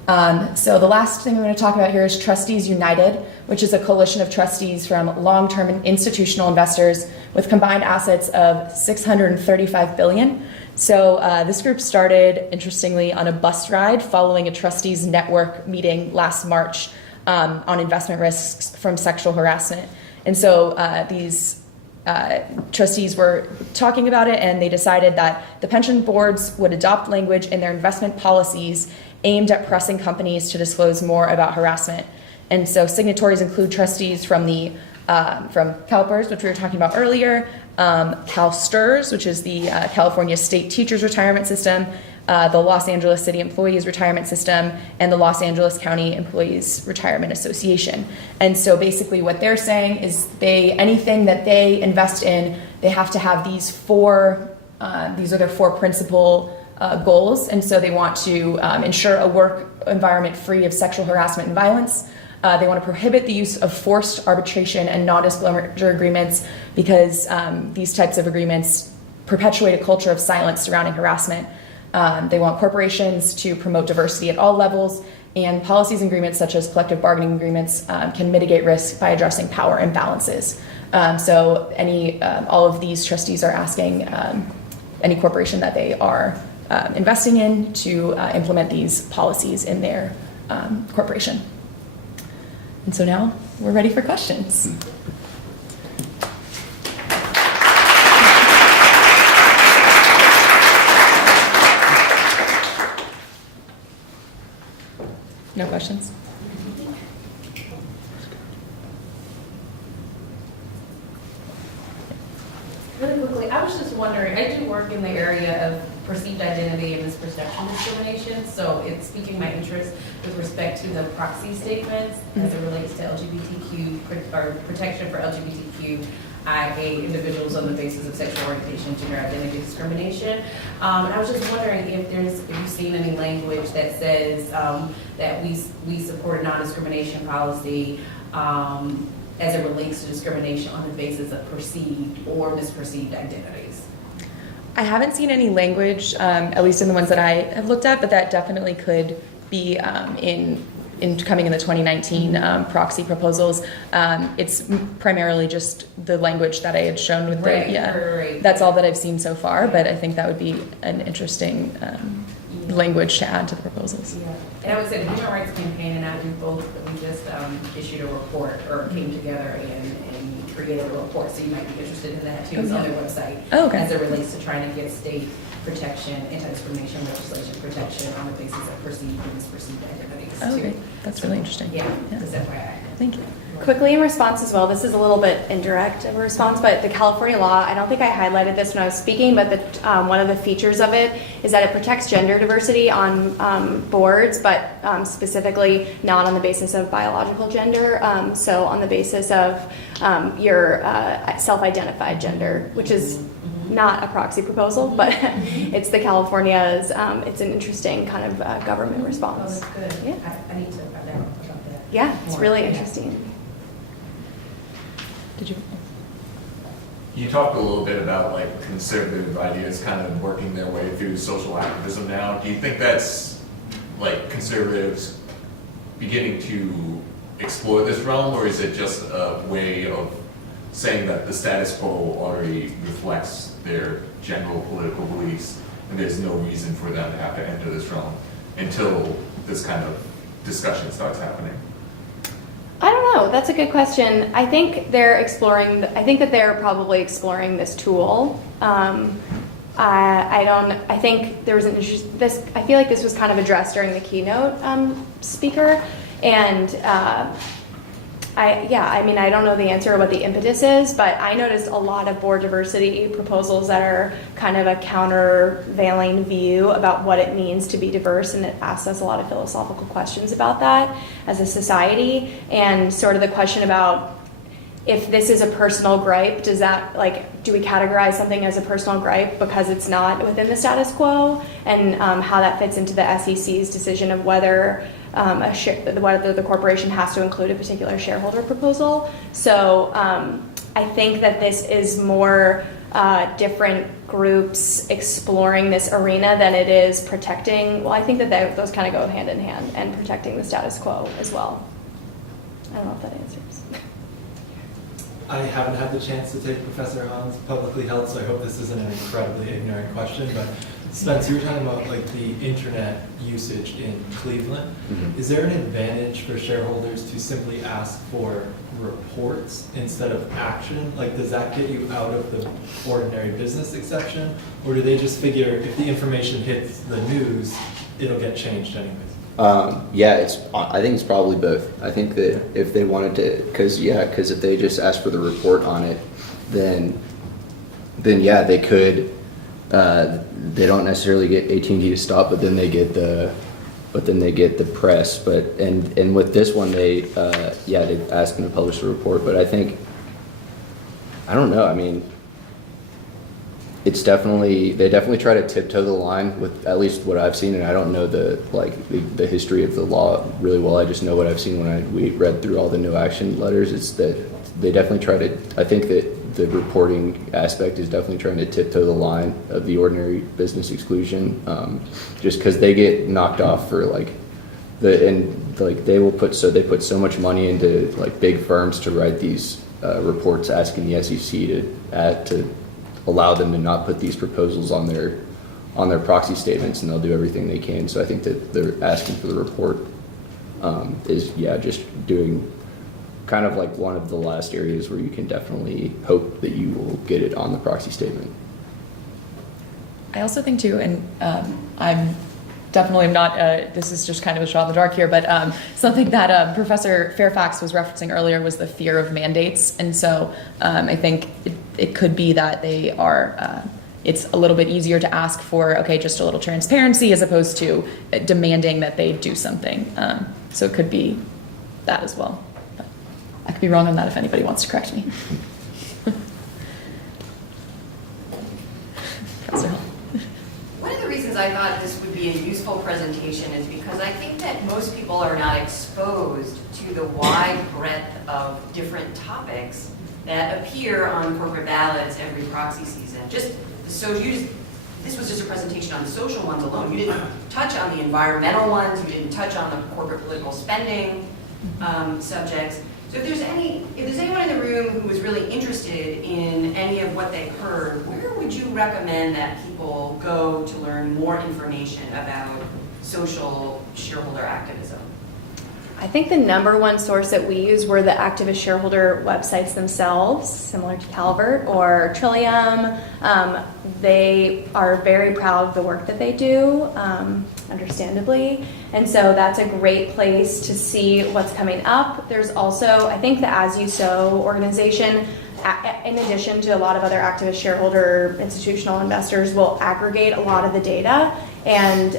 So the last thing I'm going to talk about here is Trustees United, which is a coalition of trustees from long-term and institutional investors with combined assets of $635 billion. So this group started, interestingly, on a bus ride following a trustees network meeting last March on investment risks from sexual harassment. And so these trustees were talking about it, and they decided that the pension boards would adopt language in their investment policies aimed at pressing companies to disclose more about harassment. And so signatories include trustees from from CalPERS, which we were talking about earlier, CalSTRS, which is the California State Teachers Retirement System, the Los Angeles City Employees Retirement System, and the Los Angeles County Employees Retirement Association. And so basically what they're saying is anything that they invest in, they have to have these are their 4 principal goals. And so they want to ensure a work environment free of sexual harassment and violence. They want to prohibit the use of forced arbitration and non-disclosure agreements because these types of agreements perpetuate a culture of silence surrounding harassment. They want corporations to promote diversity at all levels, and policies and agreements such as collective bargaining agreements can mitigate risk by addressing power imbalances. So all of these trustees are asking any corporation that they are investing in to implement these policies in their corporation. And so now we're ready for questions. No questions? Really quickly, I was just wondering, I do work in the area of perceived identity and misperception discrimination, so it's piquing my interest with respect to the proxy statements as it relates to LGBTQ, or protection for LGBTQIA individuals on the basis of sexual orientation, gender identity discrimination. And I was just wondering if you've seen any language that says that we support a non-discrimination policy as it relates to discrimination on the basis of perceived or misperceived identities. I haven't seen any language, at least in the ones that I have looked at, but that definitely could be in coming in the 2019 proxy proposals. It's primarily just the language that I had shown with Right. That's all that I've seen so far, but I think that would be an interesting language to add to the proposals. Yeah, and I would say the Human Rights Campaign and I, we just issued a report, or came together and created a report, so you might be interested in that too. It's on their website. Oh, okay. As it relates to trying to get state protection, anti-discrimination legislation protection on the basis of perceived and misperceived identities Oh, too. okay, that's really interesting. Yeah, just FYI. Thank you. Quickly in response as well, this is a little bit indirect of a response, but the California law, I don't think I highlighted this when I was speaking, but one of the features of it is that it protects gender diversity on boards, but specifically not on the basis of biological gender, so on the basis of your self-identified gender, which is not a proxy proposal, but it's the California's, it's an interesting kind of government Oh, response. that's good. Yeah. I need to find out about that. Yeah, it's more. really Yeah. interesting. Did you? You talked a little bit about like conservative ideas kind of working their way through social activism now. Do you think that's like conservatives beginning to explore this realm, or is it just a way of saying that the status quo already reflects their general political beliefs and there's no reason for them to have to enter this realm until this kind of discussion starts happening? I don't know. That's a good question. I think they're exploring. I think that they're probably exploring this tool. I don't. I think there was an interest. I feel like this was kind of addressed during the keynote speaker, and I mean, I don't know the answer or what the impetus is, but I noticed a lot of board diversity proposals that are kind of a countervailing view about what it means to be diverse, and it asks us a lot of philosophical questions about that as a society, and sort of the question about if this is a personal gripe, does that, like, do we categorize something as a personal gripe because it's not within the status quo, and how that fits into the SEC's decision of whether whether the corporation has to include a particular shareholder proposal. So I think that this is more different groups exploring this arena than it is protecting. Well, I think that those kind of go hand in hand, and protecting the status quo as well. I don't know if that answers. I haven't had the chance to take Professor Hahn's publicly held, so I hope this isn't an incredibly ignorant question, but Spence, you were talking about like the internet usage in Cleveland. Mhm. Is there an advantage for shareholders to simply ask for reports instead of action? Like, does that get you out of the ordinary business exception? Or do they just figure if the information hits the news, it'll get changed anyways? Yeah, I think it's probably both. I think that if they wanted to, because if they just asked for the report on it, then yeah, they could. They don't necessarily get AT&T to stop, but then they get the press. But and with this one, they ask them to publish the report. But I think, I don't know. I mean, they definitely try to tiptoe the line with at least what I've seen, and I don't know the history of the law really well. I just know what I've seen when we read through all the no action letters. It's that they definitely try to. I think that the reporting aspect is definitely trying to tiptoe the line of the ordinary business exclusion, just because they get knocked off for like they put so much money into like big firms to write these reports asking the SEC to allow them to not put these proposals on their proxy statements, and they'll do everything they can. So I think that they're asking for the report is just doing kind of like one of the last areas where you can definitely hope that you will get it on the proxy statement. I also think too, and I'm definitely not, this is just kind of a shot in the dark here, but something that Professor Fairfax was referencing earlier was the fear of mandates. And so I think it could be that they are, it's a little bit easier to ask for, okay, just a little transparency as opposed to demanding that they do something. So it could be that as well. But I could be wrong on that if anybody wants to correct me. Professor Hill. One of the reasons I thought this would be a useful presentation is because I think that most people are not exposed to the wide breadth of different topics that appear on corporate ballots every proxy season. This was just a presentation on the social ones alone. You didn't touch on the environmental ones. You didn't touch on the corporate political spending subjects. So if there's anyone in the room who was really interested in any of what they heard, where would you recommend that people go to learn more information about social shareholder activism? I think the number one source that we use were the activist shareholder websites themselves, similar to Calvert or Trillium. They are very proud of the work that they do, understandably. And so that's a great place to see what's coming up. There's also, I think, the As You Sow organization, in addition to a lot of other activist shareholder institutional investors, will aggregate a lot of the data. And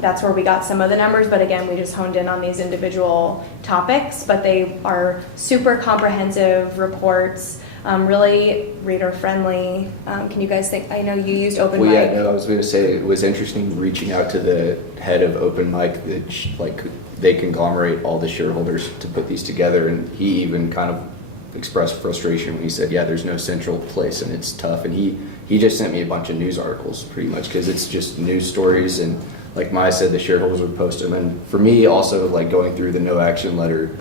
that's where we got some of the numbers. But again, we just honed in on these individual topics. But they are super comprehensive reports, really reader friendly. Can you guys think? I know you used Open Mic. Well, yeah, no, I was going to say it was interesting reaching out to the head of Open Mic, that they conglomerate all the shareholders to put these together, and he even kind of expressed frustration when he said, yeah, there's no central place and it's tough. And he just sent me a bunch of news articles pretty much because it's just news stories, and like Maya said, the shareholders would post them. And for me also, like going through the no action letter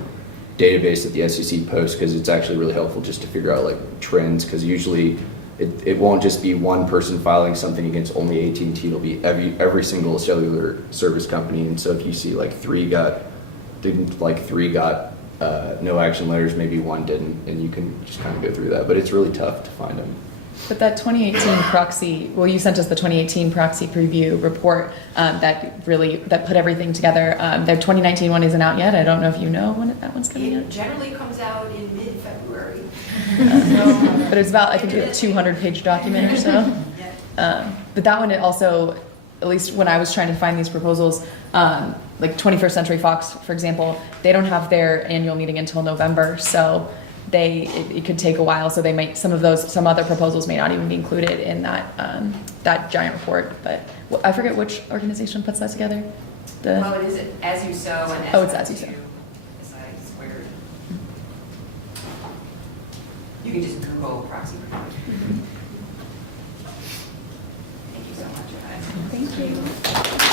database that the SEC posts, because it's actually really helpful just to figure out like trends, because usually it won't just be one person filing something against only AT&T, it'll be every single cellular service company. And so if you see like three got no action letters, maybe one didn't, and you can just kind of go through that. But it's really tough to find them. But that 2018 proxy, well, you sent us the 2018 proxy preview report that put everything together. Their 2019 one isn't out yet. I don't know if you know when that one's coming out. It generally comes out in mid-February. But it's about, I think, a 200-page document or so. But that one, it also, at least when I was trying to find these proposals, like 21st Century Fox, for example, they don't have their annual meeting until November, so it could take a while. So they might, some other proposals may not even be included in that giant report. But I forget which organization puts that together. Well, it is As You Sow and it's As You Sow. SI squared. You can just Google proxy report. Thank you so much, guys. Thank you.